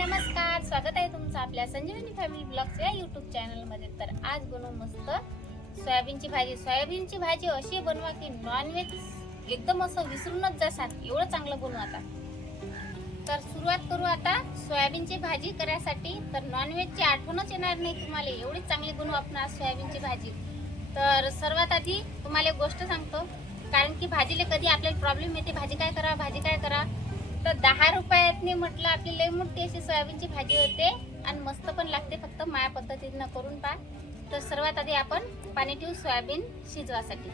नमस्कार स्वागत आहे तुमचं आपल्या संजीवनी फॅमिली ब्लॉग्स या युट्यूब चॅनलमध्ये तर आज बनवू मस्त सोयाबीनची भाजी. सोयाबीनची भाजी अशी बनवा की नॉनव्हेज एकदम असं विसरूनच जासाल. एवढं चांगलं बनवू आता. तर सुरुवात करू आता सोयाबीनची भाजी करायसाठी. तर नॉनव्हेजची आठवणच येणार नाही तुम्हाला. एवढी चांगली बनवू आपण आज सोयाबीनची भाजी. तर सर्वात आधी तुम्हाला एक गोष्ट सांगतो. कारण की भाजीला कधी आपल्याला प्रॉब्लेम येते भाजी काय करा भाजी काय करा तर दहा रुपयातनी म्हटलं आपली लई मोठी अशी सोयाबीनची भाजी होते आणि मस्त पण लागते फक्त माया पद्धतीनं करून पहा. तर सर्वात आधी आपण पाणी ठेवू सोयाबीन शिजवासाठी.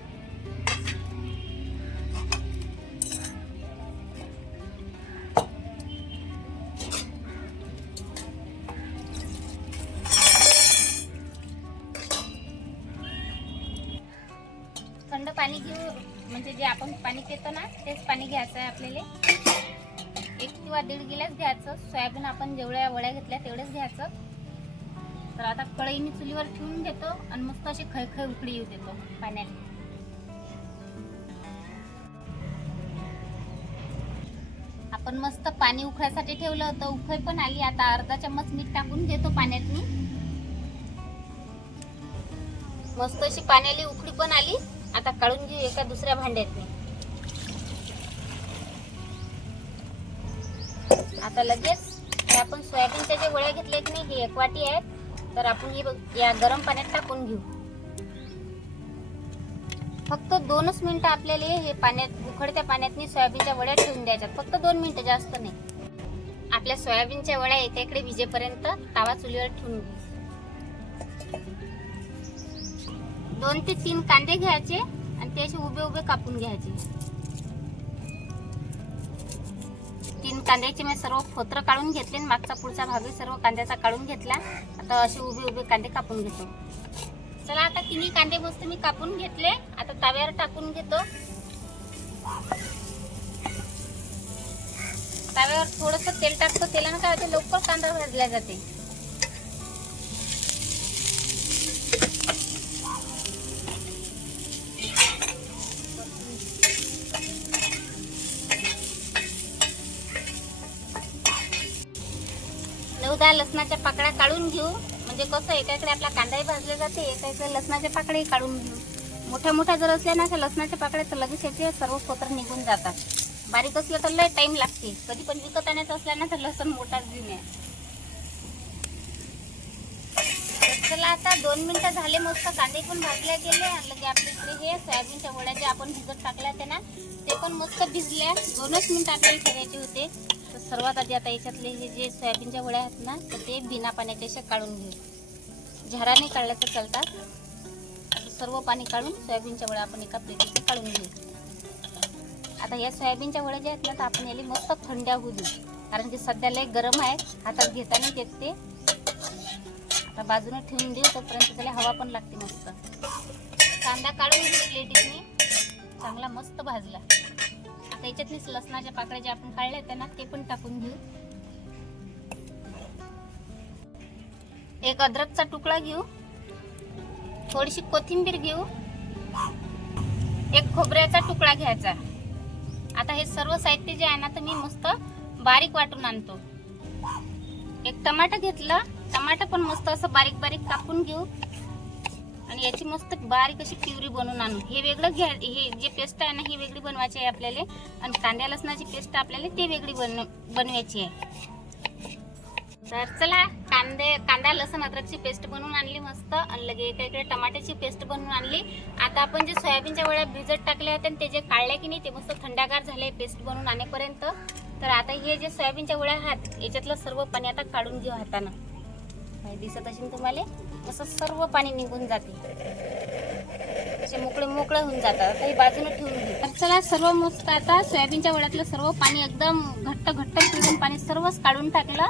थंड पाणी घेऊ म्हणजे जे आपण पाणी पितो ना तेच पाणी घ्यायचं आहे आपल्याला. एक किंवा दीड गिलास घ्यायचं. सोयाबीन आपण जेवढ्या वड्या घेतल्या तेवढेच घ्यायचं. तर आता कढईने चुलीवर ठेवून घेतो आणि मस्त अशी खळखळ उकळी येऊ देतो पाण्याने आपण मस्त पाणी उखळ्यासाठी ठेवलं होतं. उखळ पण आली. आता अर्धा चम्मच मीठ टाकून घेतो पाण्यात मी मस्त अशी पाण्याली उकळी पण आली. आता काढून घेऊ एका दुसऱ्या भांड्यात आता लगेच हे आपण सोयाबीनच्या जे वड्या घेतल्या की नाही हे एक वाटी आहेत. तर आपण हे या गरम पाण्यात टाकून घेऊ. फक्त दोनच मिनिटं आपल्याला हे पाण्यात उखडत्या पाण्यात सोयाबीनच्या वड्या ठेवून द्यायच्यात. फक्त दोन मिनिटं जास्त नाही. आपल्या सोयाबीनच्या वड्या येत्या इकडे विजेपर्यंत तावा चुलीवर ठेवून घेऊ दोन ते तीन कांदे घ्यायचे आणि ते असे उभे उभे कापून घ्यायचे. कांद्याचे मी सर्व फोत्र काढून घेतले आणि मागचा पुढचा भाग सर्व कांद्याचा काढून घेतला. आता असे उभे उभे कांदे कापून घेतो. चला आता तिन्ही कांदे मस्त मी कापून घेतले. आता तव्यावर टाकून घेतो. तव्यावर थोडस तेल टाकतो. तेलानं काय होते? लवकर कांदा भाजला जाते. नऊ लसणाच्या पाकळ्या काढून घेऊ. म्हणजे कसं एकाकडे आपला कांदाही भाजले जाते एकाकडे लसणाच्या पाकळ्याही काढून घेऊ. मोठ्या मोठ्या जर असल्या ना त्या लसणाच्या पाकळ्या तर लगेच याचे सर्व पोत्र निघून जातात. बारीक असलं तर लय टाईम लागते. कधी पण विकत आणायचं असल्या ना तर लसण मोठाच घेऊन या. चला आता दोन मिनिटं झाले मस्त कांदे पण भाजल्या गेले. लगे आपल्या इकडे हे सोयाबीनच्या वड्या जे आपण भिजत टाकल्या होत्या ना ते पण मस्त भिजल्या. दोनच मिनटं आपल्याला ठेवायचे होते. सर्वात आधी आता याच्यातले हे जे सोयाबीनच्या वड्या आहेत ना तर ते बिना पाण्याच्या अशा काढून घेऊ. झाराने काढल्या तर चालतात. सर्व पाणी काढून सोयाबीनच्या वड्या आपण एका प्लेटीत काढून घेऊ. आता या सोयाबीनच्या वड्या ज्या आहेत ना तर आपण याला मस्त थंड्या होऊ देऊ. कारण की सध्या लय गरम आहे हातात घेताना येत ते. आता बाजूने ठेवून देऊ तोपर्यंत त्याला हवा पण लागते मस्त. कांदा काढून घेऊ प्लेटीने चांगला मस्त भाजला. आता याच्यातलीच लसणाच्या पाकळ्या ज्या आपण काढल्या होत्या ना ते पण टाकून घेऊ. एक अद्रकचा तुकडा घेऊ. थोडीशी कोथिंबीर घेऊ. एक खोबऱ्याचा तुकडा घ्यायचा. आता हे सर्व साहित्य जे आहे ना तर मी मस्त बारीक वाटून आणतो. एक टमाटा घेतलं. टमाटर पण मस्त असं बारीक बारीक कापून घेऊ. आणि याची मस्त बारीक अशी प्युरी बनवून आणू हे वेगळं घ्या हे जे पेस्ट आहे ना ही वेगळी बनवायची आहे आपल्याला. आणि कांद्या लसणाची पेस्ट आपल्याला ते वेगळी बन बनवायची आहे. तर चला कांदे कांदा लसण अद्रकची पेस्ट बनवून आणली मस्त. आणि लगे एका इकडे टमाट्याची पेस्ट बनवून आणली. आता आपण जे सोयाबीनच्या वड्या भिजत टाकल्या होत्या आणि ते जे काढले की नाही ते मस्त थंडागार झाले पेस्ट बनवून आणेपर्यंत. तर आता हे जे सोयाबीनच्या वड्या हात याच्यातलं सर्व पाणी आता काढून घेऊ हातानं. दिसत असेल तुम्हाला? असं सर्व पाणी निघून जाते. असे मोकळे मोकळे होऊन जातात. आता हे बाजूने ठेवून घेऊ तर चला सर्व मस्त आता. सोयाबीनच्या वड्यातलं सर्व पाणी एकदम घट्ट घट्ट पिळून पाणी सर्वच काढून टाकलं.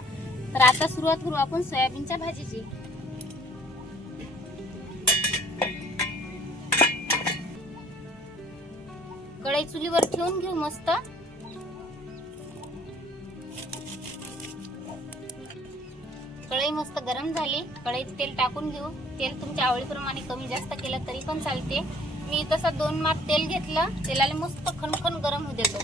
तर आता सुरुवात करू आपण सोयाबीनच्या भाजीची. कढई चुलीवर ठेवून घेऊ मस्त. कढई मस्त गरम झाली. कढईत तेल टाकून घेऊ. तेल तुमच्या आवडीप्रमाणे कमी जास्त केलं तरी पण चालते. मी तसं दोन माप तेल घेतलं. तेलाला मस्त खणखण गरम होऊ देतो.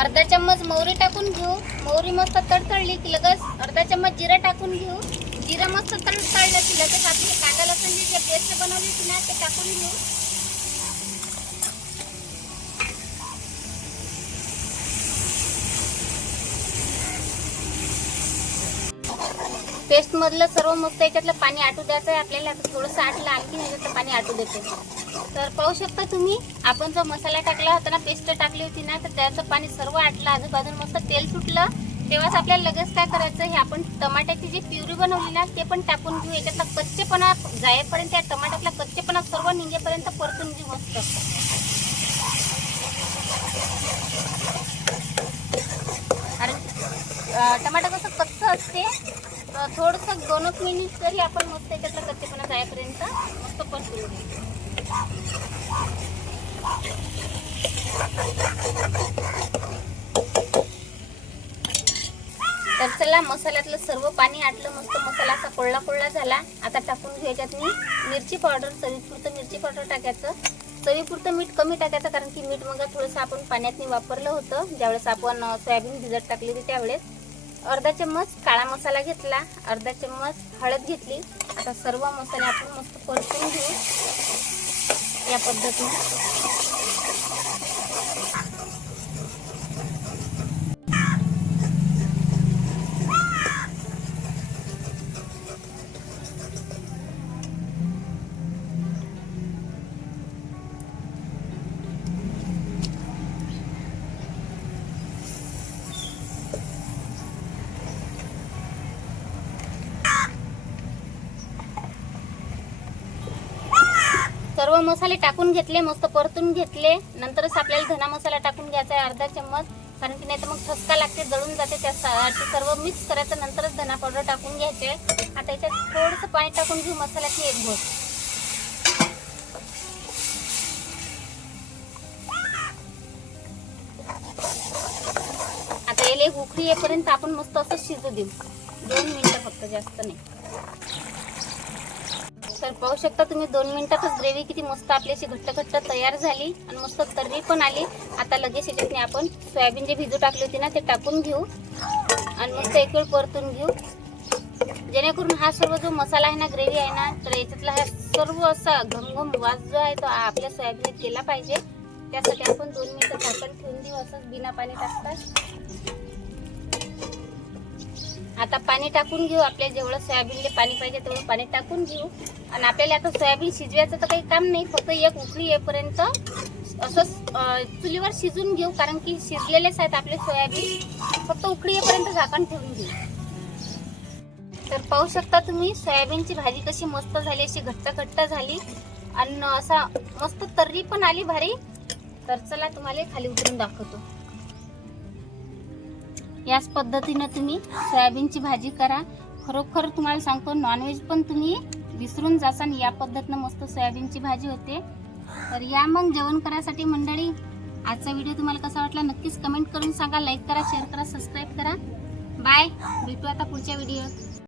अर्धा चम्मच मोहरी टाकून घेऊ. मोहरी मस्त तडतडली की लगेच अर्धा चम्मच जिरा टाकून घेऊ. जिरं मस्त तडतडलं की लगेच आपली कांदा लसूणची जे पेस्ट बनवली की ना ते टाकून घेऊ. पेस्ट मधलं सर्व मस्त याच्यातलं पाणी आटू द्यायचं आहे आपल्याला थोडंसं आटलं आणखी याच्यातलं पाणी आटू देते. तर पाहू शकता तुम्ही आपण जो मसाला टाकला होता ना पेस्ट टाकली होती ना तर त्याचं पाणी सर्व आटलं आजूबाजून मस्त तेल सुटलं. तेव्हाच आपल्याला लगेच काय करायचं हे आपण टमाट्याची जी प्युरी बनवली ना ते पण टाकून घेऊ. याच्यातला कच्चेपणा जायपर्यंत या टमाट्यातला कच्चेपणा सर्व निघेपर्यंत परतून घेऊ मस्त. आणि टमाटर कसं कच्चं असते थोडंसं दोन एक मिनिट तरी आपण मस्त त्याच्यातला कच्चेपणा जायपर्यंत मस्त परतून तर चला मसाल्यातलं सर्व पाणी आटलं मस्त मसाला असा कोळला कोळला झाला. आता टाकून घ्यायच्यात मी मिरची पावडर चवीपुरतं मिरची पावडर टाकायचं. चवीपुरतं मीठ कमी टाकायचं कारण की मीठ मग थोडंसं आपण पाण्यात वापरलं होतं. ज्यावेळेस आपण सोयाबीन भिजत टाकली होती त्यावेळेस. अर्धा चम्मच काळा मसाला घेतला अर्धा चम्मच हळद घेतली. आता सर्व मसाले आपण मस्त परतून घेऊ या पद्धतीने. सर्व मसाले टाकून घेतले मस्त परतून घेतले. नंतरच आपल्याला धना मसाला टाकून घ्यायचा आहे अर्धा चम्मच. कारण की नाही तर मग ठसका लागते जळून जाते त्या सर्व मिक्स करायचं नंतरच धना पावडर टाकून घ्यायचे. आता याच्यात थोडंसं पाणी टाकून घेऊ मसाल्याची एक घोट. आता याला उखरी उकळी येईपर्यंत आपण मस्त असं शिजू देऊ. दोन मिनिटं फक्त जास्त नाही. तर पाहू शकता तुम्ही दोन मिनिटातच ग्रेव्ही किती मस्त आपली अशी घट्ट घट्ट तयार झाली आणि मस्त तर्री पण आली. आता लगेच याच्यातनी आपण सोयाबीन जे भिजू टाकली होती ना ते टाकून घेऊ. आणि मस्त एक वेळ परतून घेऊ. जेणेकरून हा सर्व जो मसाला आहे ना ग्रेव्ही आहे ना तर याच्यातला हा सर्व असा घमघम वास जो आहे तो आपल्या सोयाबीन केला पाहिजे. त्यासाठी आपण दोन मिनिटं झाकण ठेवून देऊ. असं बिना पाणी टाकतात आता पाणी टाकून घेऊ. आपल्या जेवढं सोयाबीनले पाणी पाहिजे तेवढं पाणी टाकून घेऊ. आणि आपल्याला आता सोयाबीन शिजवायचं तर काही काम नाही. फक्त एक उकळी येईपर्यंत असं चुलीवर शिजून घेऊ. कारण की शिजलेलेच आहेत आपले सोयाबीन. फक्त उकळी येईपर्यंत झाकण ठेवून घेऊ. तर पाहू शकता तुम्ही सोयाबीनची भाजी कशी मस्त झाली अशी घट्ट घट्ट झाली. आणि असा मस्त तर्री पण आली भारी. तर चला तुम्हाला खाली उतरून दाखवतो. याच पद्धतीनं तुम्ही सोयाबीनची भाजी करा. खरोखर तुम्हाला सांगतो नॉनव्हेज पण तुम्ही विसरून जासान. या पद्धतीनं मस्त सोयाबीनची भाजी होते. तर या मग जेवण करायसाठी मंडळी आजचा व्हिडिओ तुम्हाला कसा वाटला नक्कीच कमेंट करून सांगा. लाईक करा शेअर करा सबस्क्राईब करा. बाय भेटू आता पुढच्या व्हिडिओत